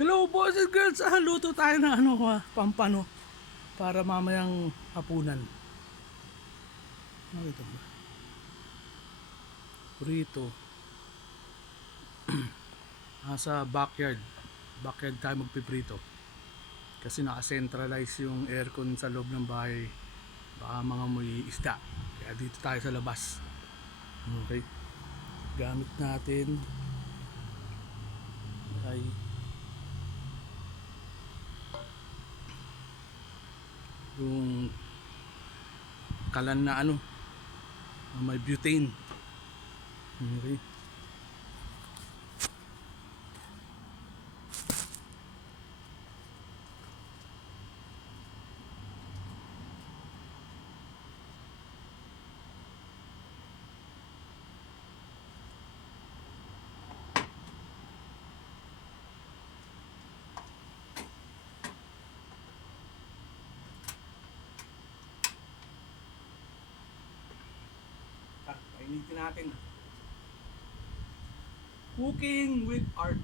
Hello boys and girls, luto tayo ng pampano para mamayang hapunan. Nakita mo? Burrito. Sa backyard tayo magpiprito. Kasi naka-centralize yung aircon sa loob ng bahay. Baka mga amoy isda. Kaya dito tayo sa labas. Okay. Gamit natin ay yung kalan na may butane. Okay. Painitin natin. Cooking with art.